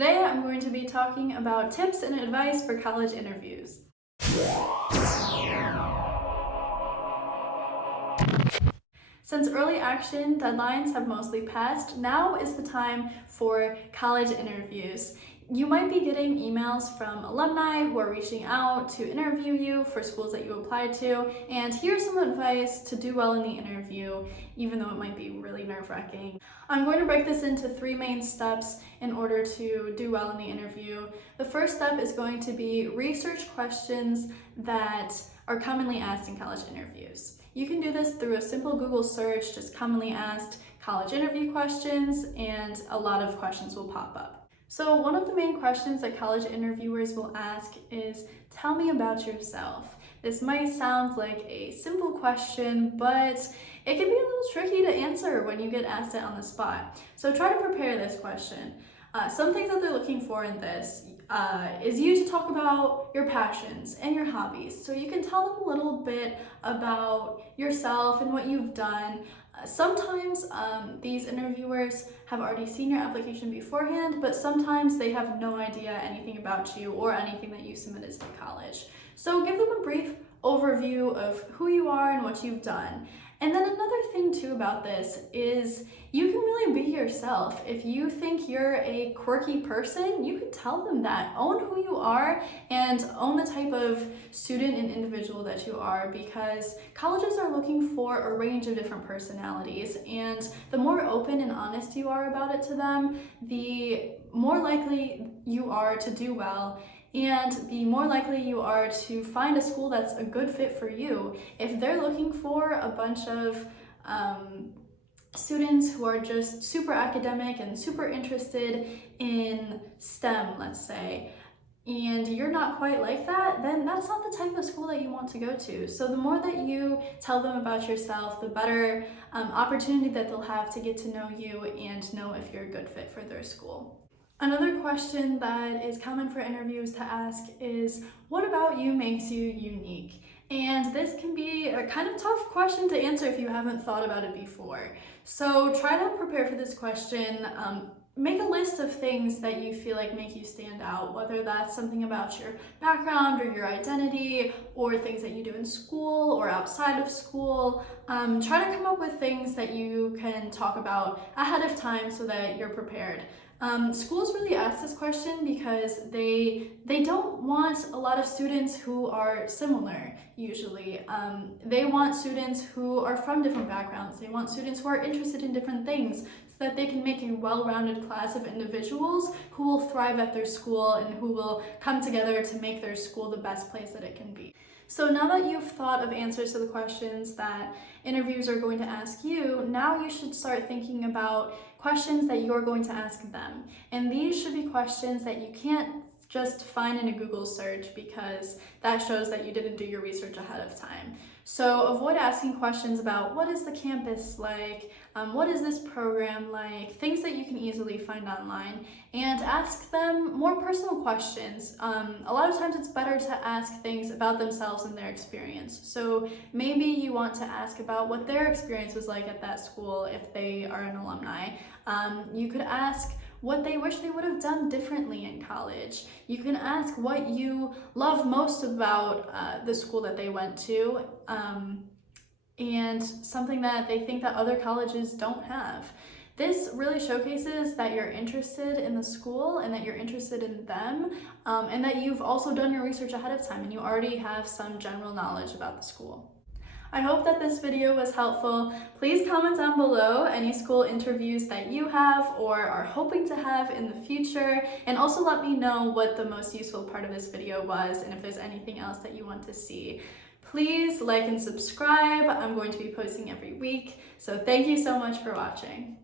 Today I'm going to be talking about tips and advice for college interviews. Since early action deadlines have mostly passed, now is the time for college interviews. You might be getting emails from alumni who are reaching out to interview you for schools that you applied to, and here's some advice to do well in the interview, even though it might be really nerve-wracking. I'm going to break this into 3 main steps in order to do well in the interview. The first step is going to be research questions that are commonly asked in college interviews. You can do this through a simple Google search, just commonly asked college interview questions, and a lot of questions will pop up. So one of the main questions that college interviewers will ask is, tell me about yourself. This might sound like a simple question, but it can be a little tricky to answer when you get asked it on the spot. So try to prepare this question. Some things that they're looking for in this is you to talk about your passions and your hobbies. So you can tell them a little bit about yourself and what you've done. Sometimes these interviewers have already seen your application beforehand, but sometimes they have no idea anything about you or anything that you submitted to college. So give them a brief overview of who you are and what you've done. And then another thing too about this is you can really be yourself. If you think you're a quirky person, you can tell them that. Own who you are and own the type of student and individual that you are, because colleges are looking for a range of different personalities, and the more open and honest you are about it to them, the more likely you are to do well, and the more likely you are to find a school that's a good fit for you. If they're looking for a bunch of students who are just super academic and super interested in STEM, let's say, and you're not quite like that, then that's not the type of school that you want to go to. So the more that you tell them about yourself, the better opportunity that they'll have to get to know you and know if you're a good fit for their school. Another question that is common for interviews to ask is, what about you makes you unique? And this can be a kind of tough question to answer if you haven't thought about it before. So try to prepare for this question. Make a list of things that you feel like make you stand out, whether that's something about your background or your identity, or things that you do in school or outside of school. Try to come up with things that you can talk about ahead of time so that you're prepared. Schools really ask this question because they don't want a lot of students who are similar, usually. They want students who are from different backgrounds. They want students who are interested in different things, so that they can make a well-rounded class of individuals who will thrive at their school and who will come together to make their school the best place that it can be. So now that you've thought of answers to the questions that interviews are going to ask you, now you should start thinking about questions that you're going to ask them. And these should be questions that you can't just find in a Google search, because that shows that you didn't do your research ahead of time. So avoid asking questions about what is the campus like, what is this program like, things that you can easily find online, and ask them more personal questions. A lot of times it's better to ask things about themselves and their experience. So maybe you want to ask about what their experience was like at that school if they are an alumni. You could ask what they wish they would have done differently in college. You can ask what you love most about the school that they went to, and something that they think that other colleges don't have. This really showcases that you're interested in the school and that you're interested in them, and that you've also done your research ahead of time and you already have some general knowledge about the school. I hope that this video was helpful. Please comment down below any school interviews that you have or are hoping to have in the future, and also let me know what the most useful part of this video was and if there's anything else that you want to see. Please like and subscribe. I'm going to be posting every week, so thank you so much for watching.